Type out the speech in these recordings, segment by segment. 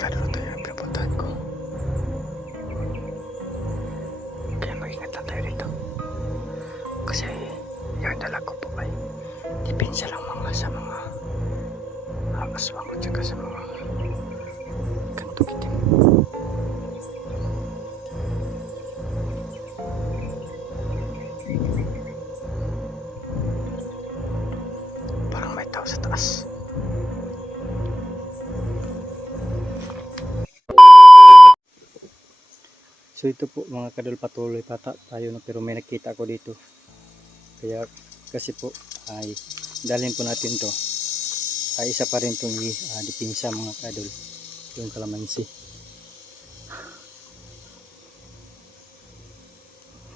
kadol ito yung pinapuntahan ko. Kaya mag-ingat lang tayo dito. Kasi yung dala ko po ay depensa lang mga sa mga aswang at saka sa mga kantong itim. Parang may tao sa taas. So ito po mga kadol, patuloy tayo na, pero may nakita ko dito. Kaya kasi po ay dalhin po natin to. Ay isa pa rin itong dipinsa mga kadol, yung kalamansi.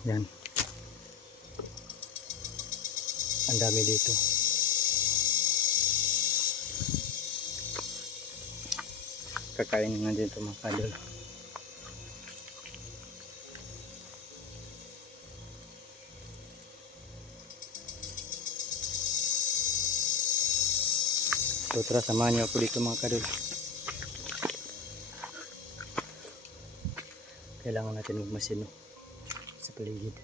Yan. Ang dami dito. Kakainin nga dito mga kadol. So tara, samahan niyo ako dito mga kadol. Kailangan natin magmasino sa paligid.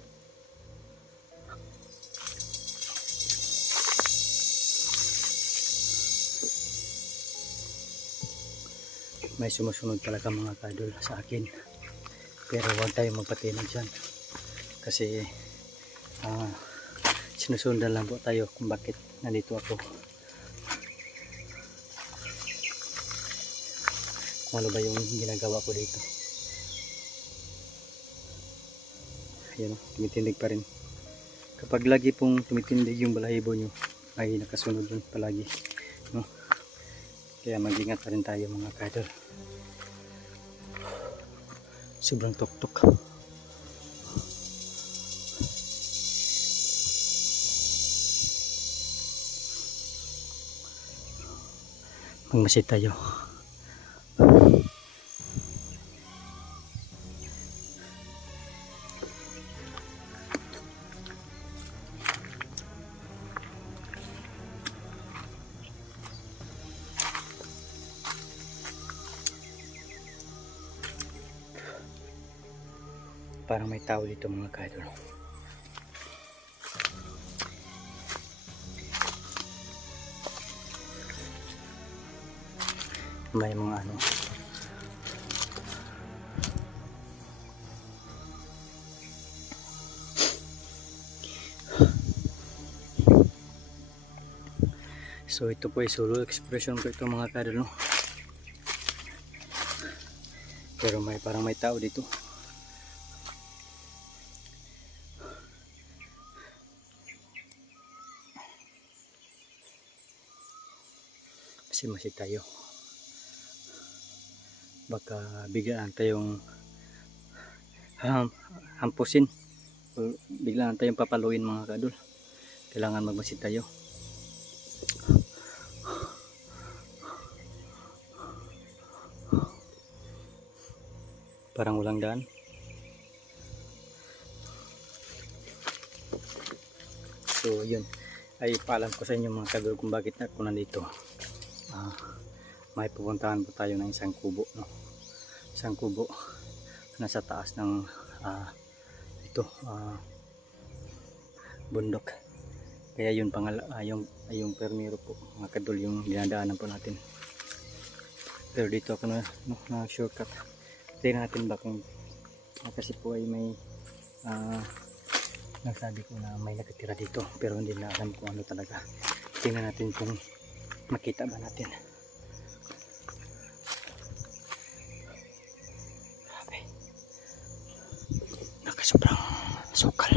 May sumusunod talaga mga kadol sa akin. Pero huwag tayo magpatinag dyan. Kasi sinusundan lang po tayo kung bakit nandito ako. Kung ano ba yung ginagawa ko dito. Ayan, tumitindig pa rin. Kapag lagi pong tumitindig yung balahibo nyo, ay nakasunod yun palagi, no? Kaya mag-ingat pa rin tayo mga kadol. Sobrang tuktok. Magmasid tayo. Parang may tao dito mga kadol. May mga ano. So ito po ay solo expression ko ito mga kadol, no? Pero parang may tao dito. Masid tayo. Baka biglaan tayong hampusin. O biglaan tayong papaluin mga kadol. Kailangan magmasid tayo. Parang walang daan. So yun, ay paalam ko sa inyo mga kadol kung bakit ako nandito. May pupuntahan po tayo ng isang kubo, no? Isang kubo nasa taas ng bundok. Kaya yun yung permiro po mga kadol yung dinadaanan po natin. Pero dito ako na shortcut. Tingnan natin ba kung kasi po ay may nagsabi ko na may nakatira dito, pero hindi na alam kung ano talaga. Tingnan natin kung makita ba natin. Grabe. Nakasobrang sukal.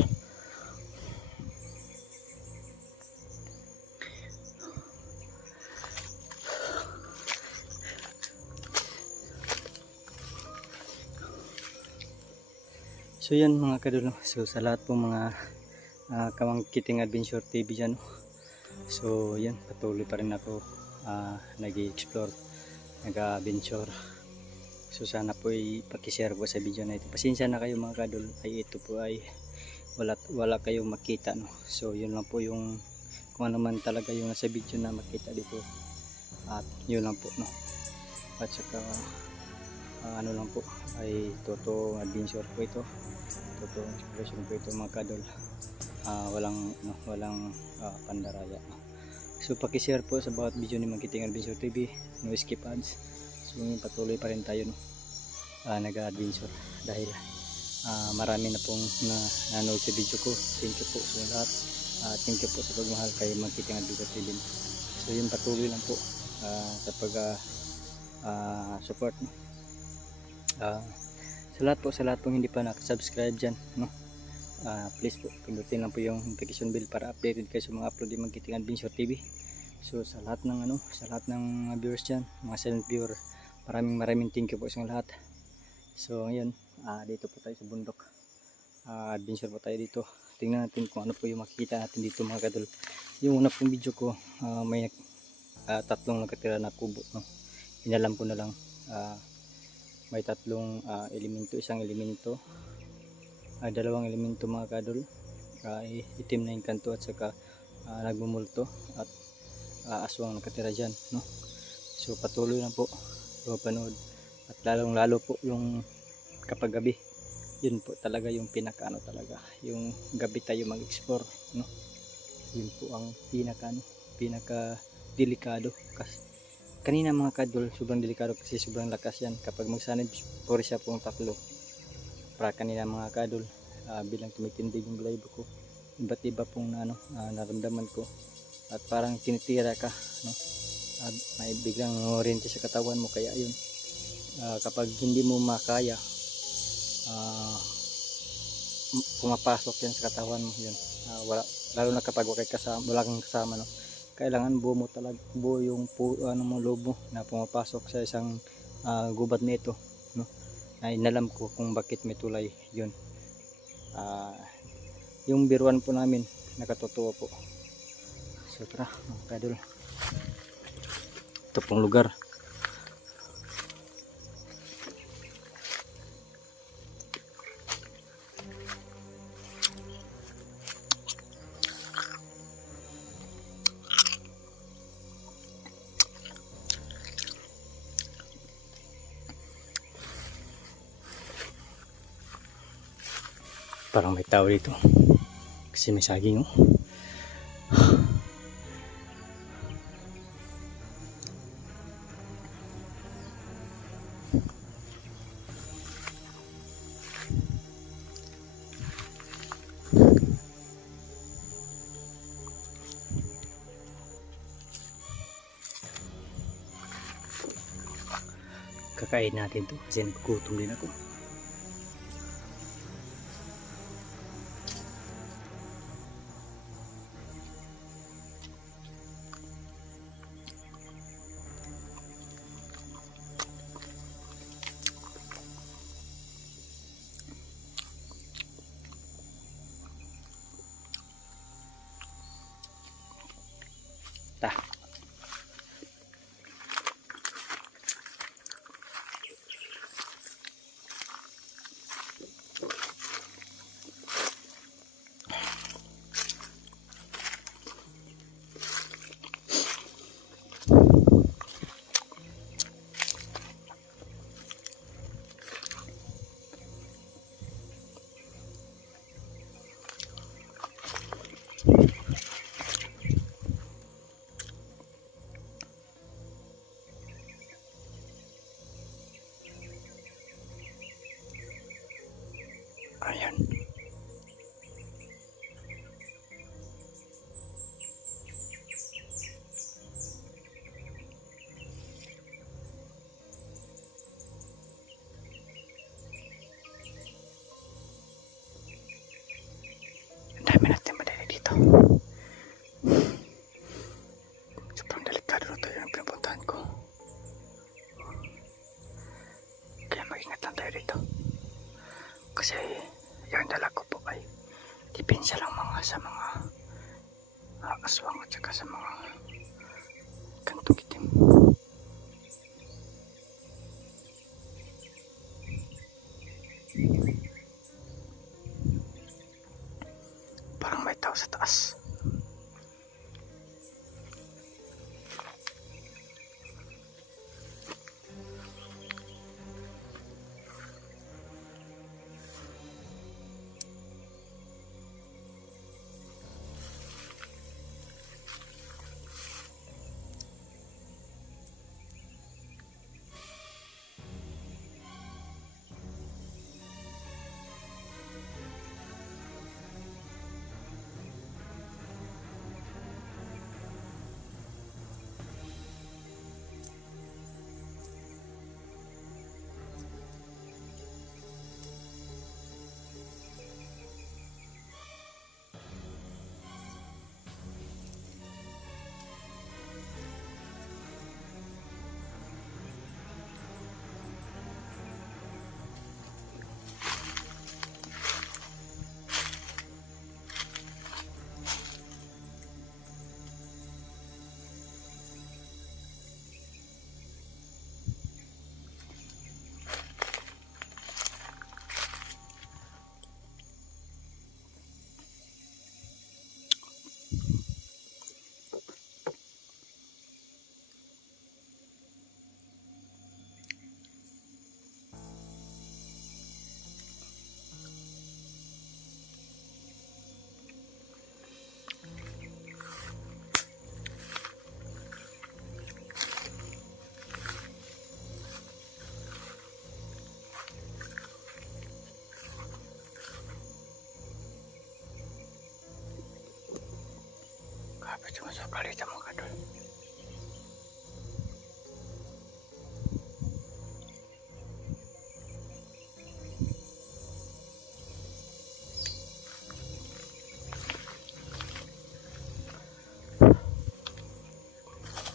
So yan mga kadol, so sa lahat po mga Kamangkiting Adventure TV dyan, so yan, patuloy pa rin ako nag-i-explore, nag-adventure. So sana po ipakishare po sa video na ito. Pasensya na kayo mga kadol, ay ito po ay wala kayong makita, no? So yun lang po yung kung ano man talaga yung nasa video na makita dito, at yun lang po, no? At saka ano lang po, ay totoong adventure po ito, totoong inspiration po ito mga kadol. Walang pandaraya. So paki-share po sa bawat video ni Mangkiting Adventure TV, no skip ads. So patuloy pa rin tayo nag-adventure dahil marami na pong nanood sa video ko. Thank you po sa lahat. Thank you po sa pagmahal kay Mangkiting Adventure TV. So yun, patuloy lang po sa pag support, no? Sa lahat pong hindi pa nakasubscribe dyan, no? Please po pindutin lang po yung notification bell para updated kayo sa mga upload ni Mangkiting Adventure TV. So sa lahat ng viewers dyan, mga silent viewer, maraming thank you po sa lahat. So ngayon, dito po tayo sa bundok, adventure po tayo dito. Tingnan natin kung ano po yung makikita natin dito mga kadol. Yung una pong video ko, may tatlong nakatira na kubo, no? Inalam ko na lang, may tatlong elemento, dalawang elemento mga kadol, itim na yung kanto at saka nagmumulto at aswang nakatira dyan, no? So patuloy lang po panood, at lalong lalo po yung kapag gabi, yun po talaga yung pinaka talaga, yung gabi tayo mag-explore, no? Yun po ang pinaka delikado. Kasi kanina mga kadol, sobrang delikado kasi sobrang lakas yan kapag magsanib po siya pong taklo. Para kanina mga kadol, bilang tumitindig yung live ko, iba't iba pong naramdaman ko, at parang tinitira ka, no? May biglang oriente sa katawan mo, kaya yun, kapag hindi mo makaya, pumapasok yan sa katawan mo, yun. Lalo na kapag wala kang kasama, no? Kailangan buo yung loob mo na pumapasok sa isang gubat nito, no? Ay inalam ko kung bakit may tulay yun. Yung biruan po namin nakatotoo po. So tara mga kadol, ito pong lugar. Parang may tao dito kasi may saging, oh. Kakain natin to kasi nagugutom din ako. Ayan. Ang dami natin madali dito. Sobrang delikado na tayo ang pinapuntahan ko. Kaya mag-ingat lang tayo dito. Kasi yung dala ko po ay depensa lang sa mga aswang at saka sa mga kantong itim. Parang may tao sa taas. Sumasukal dito mga kadol.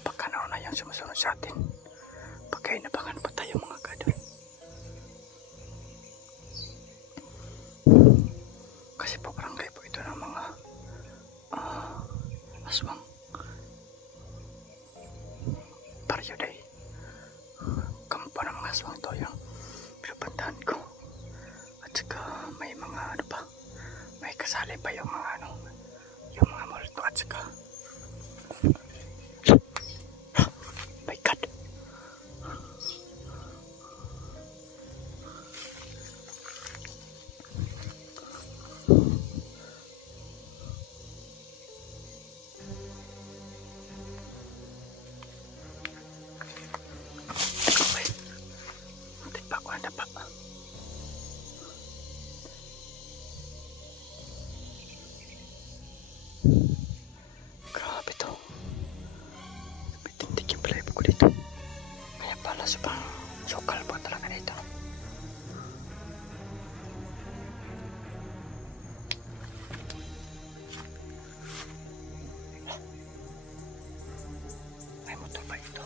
Baka na yung sumusunod sa atin. Pagkainabangan pa tayo mga kadol. Kasi po barangay po ito ng mga aswang. Baryo day. Kampo ng mga aswang ito yung pinupuntahan ko. At saka may mga ano pa. May kasali pa yung mga ano. Yung mga multo at saka my God. Ada pak. Grabe to. Tindig yung pala ko dito. Kaya pala sobrang sokal po talaga dito. May motor pa ito.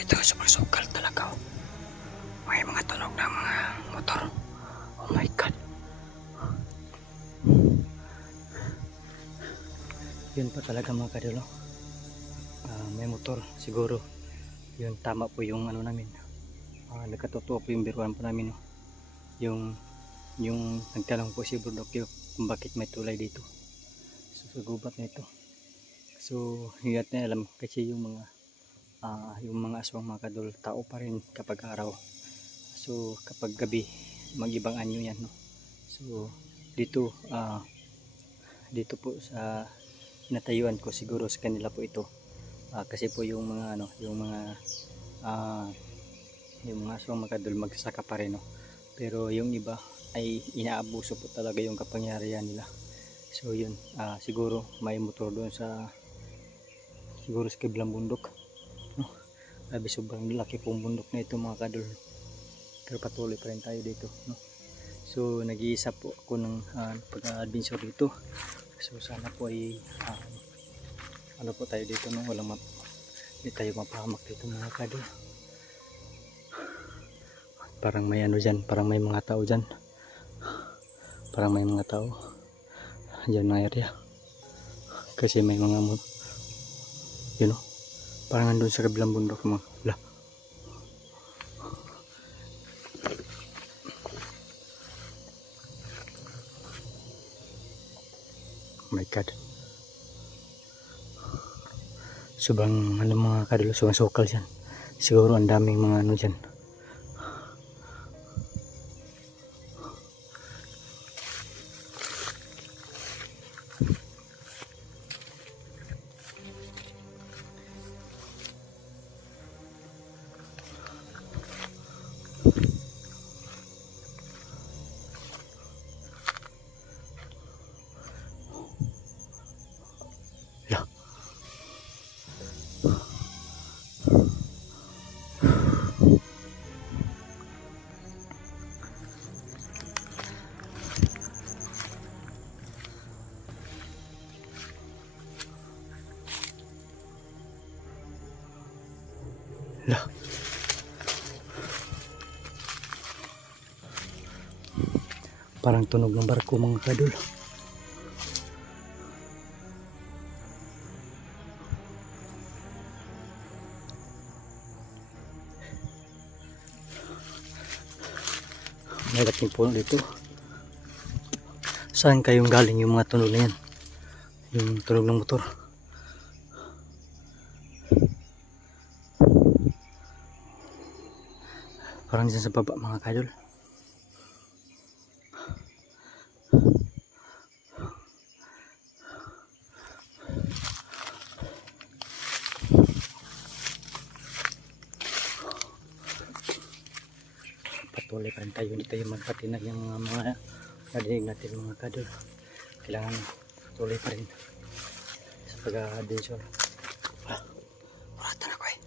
Ito super sukal talaga. May mga tunog ng mga motor. Oh my God. Yun pa talaga mga kadolo. May motor siguro. Yun tama po yung ano namin. Nagkatotoo po yung biruan po namin. Yung nagtanong po si Burdokyo kung bakit may tulay dito. So sa gubat na ito. So hiyat na alam kasi yung mga aswang mga kadol, tao pa rin kapag araw. So kapag gabi mag-ibang anyo yan, no? So dito po sa natayuan ko, siguro sa kanila po ito. Kasi po yung mga yung mga aswang mga kadol magsasaka pa rin, no? Pero yung iba ay inaabuso po talaga yung kapangyarihan nila. So yun, siguro may motor doon sa kiblang bundok. Grabe, sobrang laki pong bundok na ito mga kadol. Pero patuloy pa rin tayo dito, no? So nag-iisa po ako ng pag-adventure dito. So sana po ay ano po tayo dito, no? Hindi tayo mapahamak dito mga kadol. Parang may ano dyan, parang may mga tao dyan. Parang may mga tao dyan na area. Kasi may mga you know, parang nandun sa kabilang bundok mga lah. Oh my God. Sobrang ano mga kadol, sobrang sokal dyan. Siguro ang daming mga ano dyan. Lah. Parang tunog ng barko mga kadol. May laking puno dito. Saan kayong galing yung mga tunog na yan? Yung tunog ng motor. Parang dyan sa baba mga kadol. patuloy pa rin tayo, hindi tayo magpatinag yung mga nadinig natin mga kadol. Kailangan patuloy pa rin sa pag-adventure. Uratan ako eh.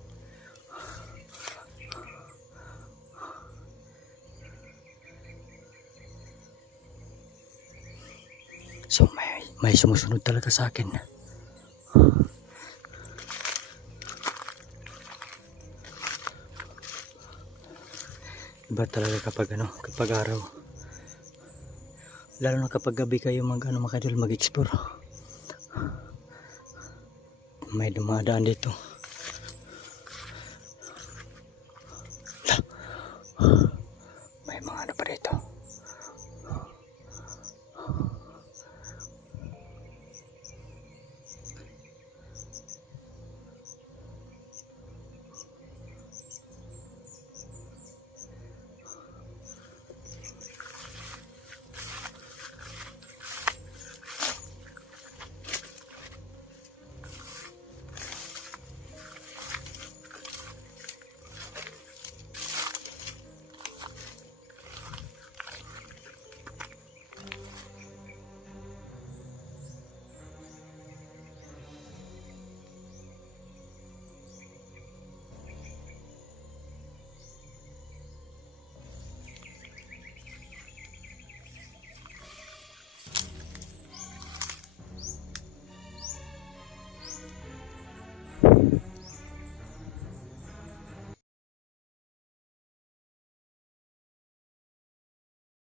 So may sumusunod talaga sa akin. Iba talaga kapag kapag araw. Lalo na kapag gabi kayo mag-explore. May dumadaan dito.